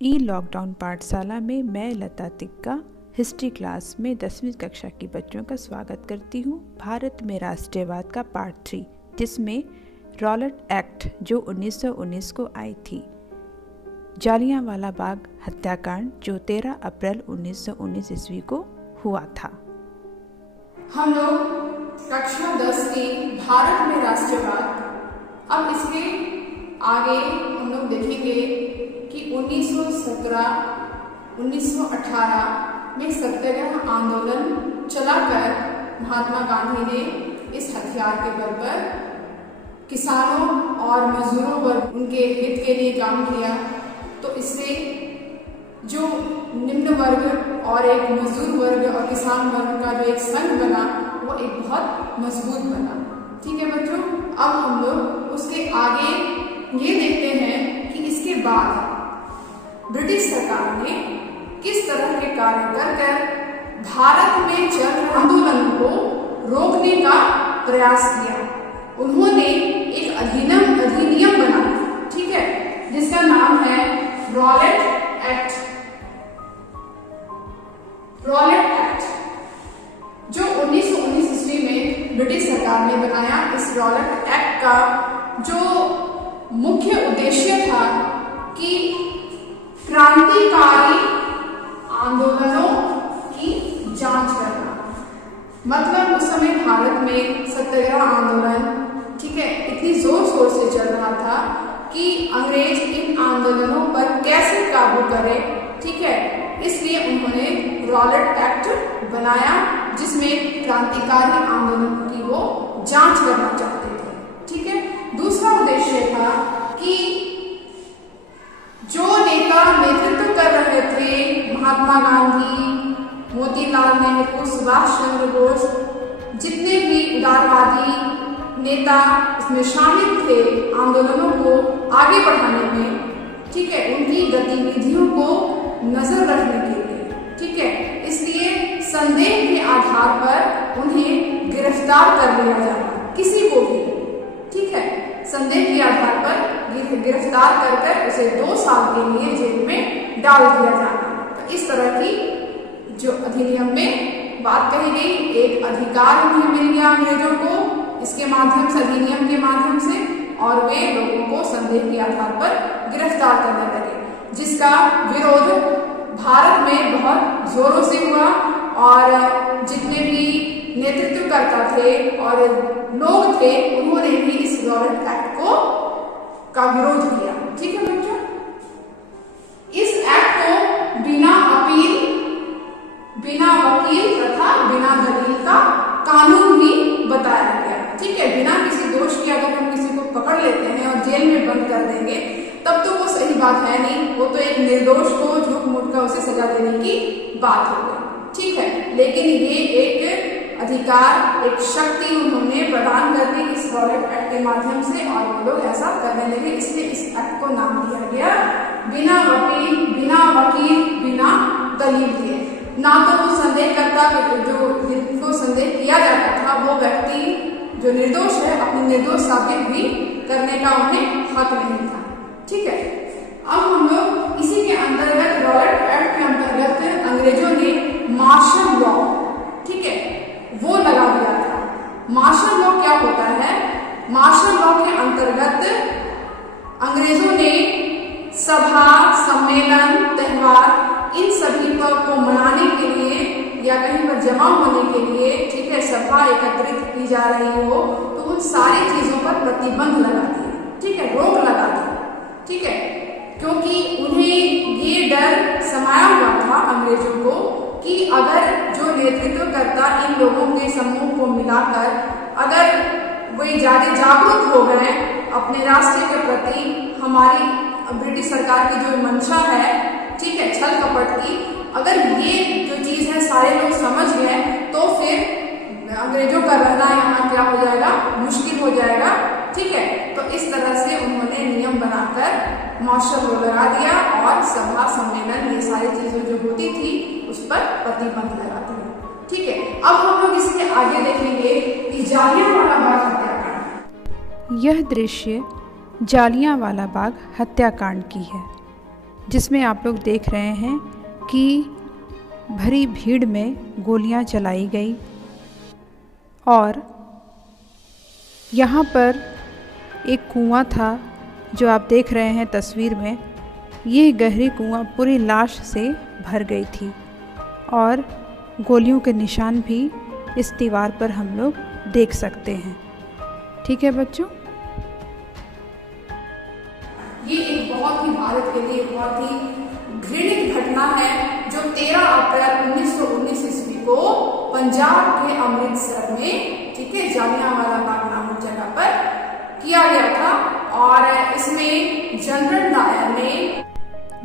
ई lockdown पाठशाला में मैं लता तिक्का हिस्ट्री क्लास में 10वीं कक्षा की बच्चों का स्वागत करती हूँ। भारत में राष्ट्रीयवाद का पार्ट 3, जिसमें रॉलेट एक्ट जो 1919 को आई थी, जालियांवाला बाग हत्याकांड जो 13 अप्रैल 1919 ईस्वी को हुआ था। हम लोग कक्षा 10 के भारत में राष्ट्रवाद, अब इसके आगे हम लोग देखेंगे कि 1917, 1918 में सत्याग्रह आंदोलन चलाकर महात्मा गांधी ने इस हथियार के बल पर किसानों और मजदूरों पर उनके हित के लिए काम किया। तो इससे जो निम्न वर्ग और एक मजदूर वर्ग और किसान वर्ग का जो एक संघ बना, वो एक बहुत मजबूत बना। ठीक है बच्चों, अब हम लोग उसके आगे ये देखते हैं कि इसके बाद ब्रिटिश सरकार ने किस तरह के कार्य कर भारत में चल रहे आंदोलन को रोकने का प्रयास किया। उन्होंने एक अधिनियम बनाया, ठीक है, जिसका नाम है रॉलेट एक्ट। रॉलेट एक्ट जो 1919 ईस्वी में ब्रिटिश सरकार ने बनाया। इस रॉलेट एक्ट का जो मुख्य उद्देश्य था कि क्रांतिकारी आंदोलनों की जांच करना। मतलब उस समय भारत में सत्याग्रह आंदोलन, ठीक है, इतनी जोर शोर से चल रहा था कि अंग्रेज इन आंदोलनों पर कैसे काबू करे, ठीक है। इसलिए उन्होंने रॉलेट एक्ट बनाया, जिसमें क्रांतिकारी आंदोलन की वो जांच करना चाहते थे, ठीक है। दूसरा उद्देश्य था कि जो नेता नेतृत्व कर रहे थे, महात्मा गांधी, मोतीलाल नेहरू, सुभाष चंद्र बोस, जितने भी उदारवादी नेता इसमें शामिल थे आंदोलनों को आगे बढ़ाने में, ठीक है, उनकी गतिविधियों को नजर रखने के लिए, ठीक है, इसलिए संदेह के आधार पर उन्हें गिरफ्तार कर लिया जाता, किसी को भी, ठीक है, संदेह के आधार पर गिरफ्तार कर उसे 2 साल के लिए जेल में डाल दिया जाना। तो इस तरह की जो अधिनियम में बात कही गई, एक अधिकार उन्हें मिल गया अंग्रेजों को इसके माध्यम से, अधिनियम के माध्यम से, और वे लोगों को संदेह के आधार पर गिरफ्तार करने लगे, जिसका विरोध भारत में बहुत जोरों से हुआ। और जितने भी नेतृत्वकर्ता थे और लोग थे, उन्होंने भी इस रॉलेट एक्ट का विरोध किया, ठीक है बच्चों। इस एक्ट को बिना अपील, बिना वकील तथा बिना दलील का कानून भी बताया गया, ठीक है। बिना किसी दोष के अगर हम किसी को पकड़ लेते हैं और जेल में बंद कर देंगे, तब तो वो सही बात है नहीं, वो तो एक निर्दोष को झूठ मूठ का उसे सजा देने की बात हो गई, ठीक है। लेकिन ये एक अधिकार, एक शक्ति उन्होंने प्रदान कर दी इस रॉलेट एक्ट के माध्यम से, और वो लोग ऐसा करने लगे। इसलिए इस एक्ट को नाम दिया गया बिना वकील, बिना दलील दिए। ना तो वो संदेह करता, जो जिनको संदेह किया जाता था वो व्यक्ति जो निर्दोष है, अपनी निर्दोष साबित भी करने का उन्हें हक नहीं था, ठीक है। अब हम लोग इसी के अंतर्गत, रॉलेट एक्ट के अंतर्गत अंग्रेजों ने मार्शल लॉ, ठीक है, वो लगा दिया था। मार्शल लॉ क्या होता है? मार्शल लॉ के अंतर्गत अंग्रेजों ने सभा, सम्मेलन, त्योहार, इन सभी को मनाने के लिए या कहीं पर जमा होने के लिए, ठीक है, सभा एकत्रित की जा रही हो, तो उन सारी चीजों पर प्रतिबंध लगा दिया, ठीक है, रोक लगा दी, ठीक है, क्योंकि उन्हें ये डर समाया हुआ था अंग्रेजों को कि अगर जो नेतृत्व करता इन लोगों के समूह को मिलाकर अगर वे ज्यादा जागरूक हो गए अपने राष्ट्र के प्रति, हमारी ब्रिटिश सरकार की जो मंशा है, ठीक है, छल कपट की, अगर ये जो चीज है सारे लोग समझ गए, तो फिर अंग्रेजों का रहना यहाँ क्या हो जाएगा, मुश्किल हो जाएगा, ठीक है। तो इस तरह से उन्होंने नियम बनाकर मार्शल लॉ लगा दिया और सभा, सम्मेलन, ये सारी चीजें जो होती थी उस पर प्रतिबंध लगा दिया, ठीक है। अब हम लोग इसके आगे देखेंगे कि जालियांवाला बाग हत्याकांड। यह दृश्य जालियांवाला बाग हत्याकांड की है। जिसमें आप लोग देख रहे हैं कि भरी भीड़ में गोलियां चलाई गई और यहाँ पर एक कुआं था जो आप देख रहे हैं तस्वीर में। ये गहरी कुआं पूरी लाश से भर गई थी और गोलियों के निशान भी इस दीवार पर हम लोग देख सकते हैं। ठीक है बच्चों, ये एक बहुत ही भारत के लिए बहुत ही घृणित घटना है जो 13 अप्रैल 1919 ईस्वी को पंजाब के अमृतसर में, ठीक है, जालियांवाला बाग नामक जगह पर किया गया था। और इसमें जनरल डायर ने,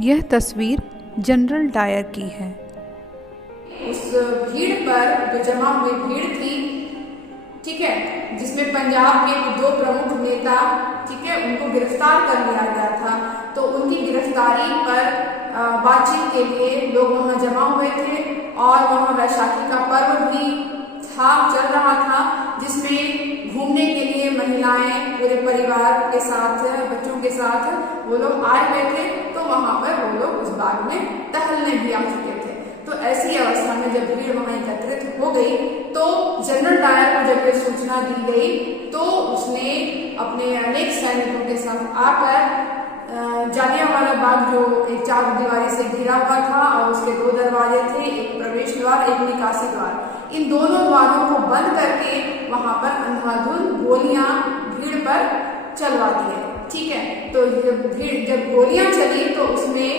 यह तस्वीर जनरल डायर की है। उस भीड़ पर जो जमा हुई भीड़ थी, ठीक है, जिसमें पंजाब के 2 प्रमुख नेता, ठीक है, उनको गिरफ्तार कर लिया गया था। तो उनकी गिरफ्तारी पर बातचीत के लिए लोग वहां जमा हुए थे और वहां वैशाखी का पर्व भी चल रहा था, जिसमें घूमने के लिए महिलाएं पूरे परिवार के साथ, बच्चों के साथ वो लोग आए हुए थे। तो वहां पर वो लोग उस बाग में टहलने भी आ चुके थे। तो ऐसी अवस्था में जब भीड़ वहां एकत्रित हो गई तो जनरल डायर को जब ये सूचना दी गई तो उसने अपने अनेक सैनिकों के साथ आकर जालियांवाला बाग, जो एक चारदीवारी से घिरा हुआ था और उसके 2 दरवाजे थे, एक प्रवेश द्वार, एक निकासी द्वार, इन दोनों द्वारों को बंद करके वहां पर अंधाधुंध गोलियां भीड़ पर चलवा दिए। ठीक है, तो जब गोलियां चली तो उसमें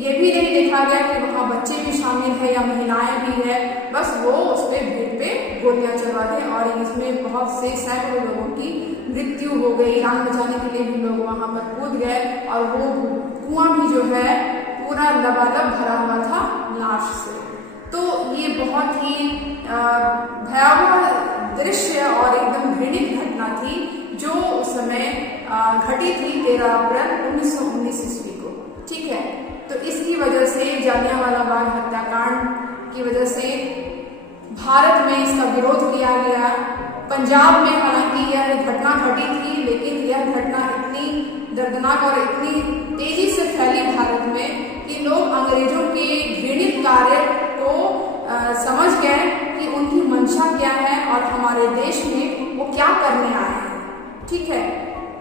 ये भी नहीं देखा गया कि वहां बच्चे भी शामिल है या महिलाएं भी है, बस वो उस पर भीड़ पे गोलियां चलवा दी और इसमें बहुत से सैकड़ों लोगों की मृत्यु हो गई। जान बचाने के लिए भी लोग वहां पर कूद गए और वो कुआं भी जो है पूरा लबालब भरा हुआ था लाश से। तो ये बहुत ही भयावह दृश्य और एकदम घृणित घटना थी जो उस समय घटी थी 13 अप्रैल 1919 ईस्वी को। ठीक है, तो इसकी वजह से जालियांवाला बाग हत्याकांड की वजह से भारत में इसका विरोध किया गया। पंजाब में हालांकि यह घटना घटी थी, लेकिन यह घटना इतनी दर्दनाक और इतनी तेजी से फैली भारत में कि लोग अंग्रेजों के घृणित कार्य को समझ गए कि उनकी मंशा क्या है और हमारे देश में वो क्या करने आए हैं। ठीक है,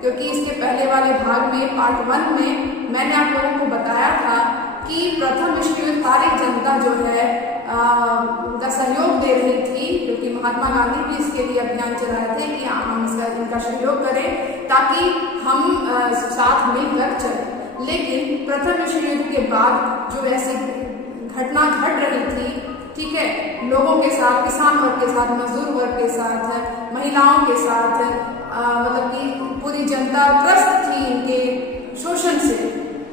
क्योंकि इसके पहले वाले भाग में पार्ट 1 में मैंने आप लोगों को बताया था कि प्रथम विश्व युद्ध हर एक जनता जो है उनका सहयोग दे रही थी, क्योंकि महात्मा गांधी भी इसके लिए अभियान चला रहे थे कि हम इनका सहयोग करें ताकि हम साथ मिलकर चलें। लेकिन प्रथम विश्व युद्ध के बाद जो ऐसी घटना घट रही थी, ठीक है, लोगों के साथ, किसान वर्ग के साथ, मजदूर वर्ग के साथ, महिलाओं के साथ, मतलब कि पूरी जनता त्रस्त थी इनके शोषण से,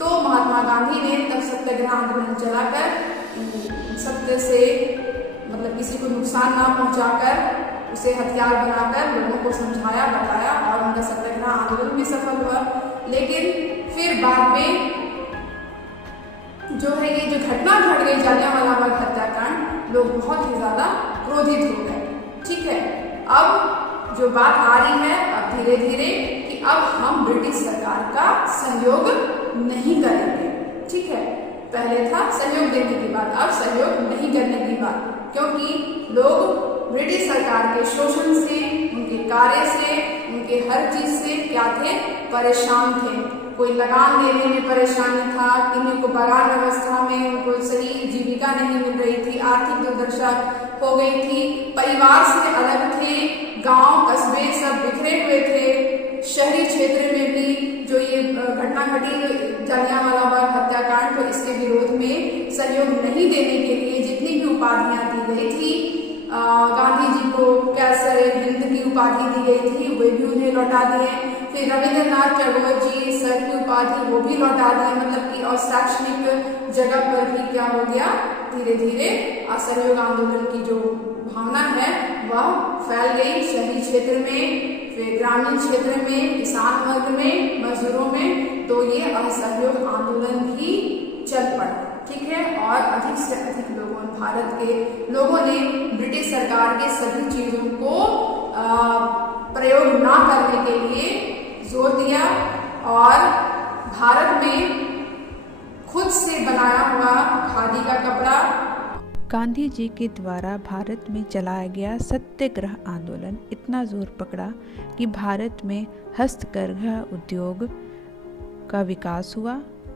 तो महात्मा गांधी ने तब सत्याग्रह आंदोलन चलाकर सत्य से, मतलब किसी को नुकसान ना पहुंचाकर उसे हथियार बनाकर लोगों को समझाया, बताया और उनका सत्याग्रह आंदोलन भी सफल हुआ। लेकिन फिर बाद में जो है ये जो घटना घट गई जालियांवाला बाग हत्याकांड, लोग बहुत ही ज्यादा क्रोधित हो गए। ठीक है, अब जो बात आ रही है अब धीरे धीरे कि अब हम ब्रिटिश सरकार का सहयोग नहीं करेंगे। ठीक है, पहले था सहयोग देने की बात, अब सहयोग नहीं करने की बात, क्योंकि लोग ब्रिटिश सरकार के शोषण से, उनके कार्य से, उनके हर चीज से क्या थे, परेशान थे। कोई लगान देने में परेशानी था, किन्हीं को बगान व्यवस्था में उनको सही जीविका नहीं मिल रही थी, आर्थिक दुर्दशा हो गई थी, परिवार से अलग थे, गांव कस्बे सब बिखरे हुए थे। शहरी क्षेत्र में भी जो ये घटना घटी जालियांवाला बाग हत्याकांड, तो इसके विरोध में सहयोग नहीं देने के लिए जितनी भी उपाधियां दी गई थी, गांधी जी को कैसर हिंद की उपाधि दी गई थी, वे भी उन्हें लौटा दिए। फिर रविंद्रनाथ टैगोर जी सर की उपाधि वो भी लौटा दिए, मतलब कि और शैक्षणिक जगह पर भी क्या हो गया, धीरे धीरे असहयोग आंदोलन की जो भावना है वह फैल गई शहरी क्षेत्र में, फिर ग्रामीण क्षेत्र में, किसान वर्ग में, मजदूरों में, तो ये असहयोग आंदोलन भी चल पड़ा। ठीक है, और अधिक से अधिक लोगों, भारत के लोगों ने ब्रिटिश सरकार के सभी चीजों को प्रयोग ना करने के लिए जोर दिया और भारत में खुद से बनाया हुआ खादी का कपड़ा। गांधी जी के द्वारा भारत में चलाया गया सत्याग्रह आंदोलन इतना जोर पकड़ा कि भारत में हस्तकरघा उद्योग का विकास हुआ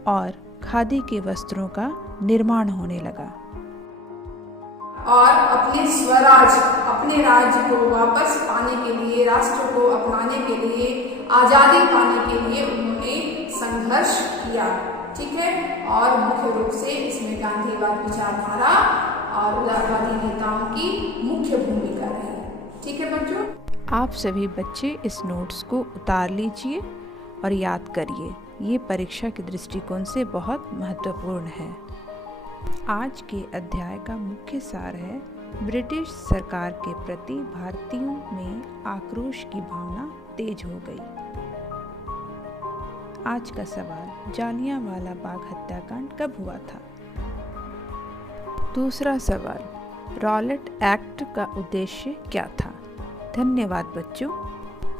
और खादी के वस्त्रों का निर्माण होने लगा और अपने स्वराज, अपने राज्य को वापस पाने के लिए, राष्ट्र को अपनाने के लिए, आज़ादी पाने के लिए उन्होंने संघर्ष किया। ठीक है, और मुख्य रूप से इसमें गांधीवाद विचारधारा और उदारवादी नेताओं की मुख्य भूमिका रही। ठीक है बच्चों, आप सभी बच्चे इस नोट्स को उतार लीजिए और याद करिए, ये परीक्षा के दृष्टिकोण से बहुत महत्वपूर्ण है। आज के अध्याय का मुख्य सार है ब्रिटिश सरकार के प्रति भारतीयों में आक्रोश की भावना तेज हो गई। आज का सवाल, जालियांवाला बाग हत्याकांड कब हुआ था? दूसरा सवाल, रॉलेट एक्ट का उद्देश्य क्या था? धन्यवाद बच्चों,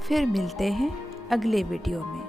फिर मिलते हैं अगले वीडियो में।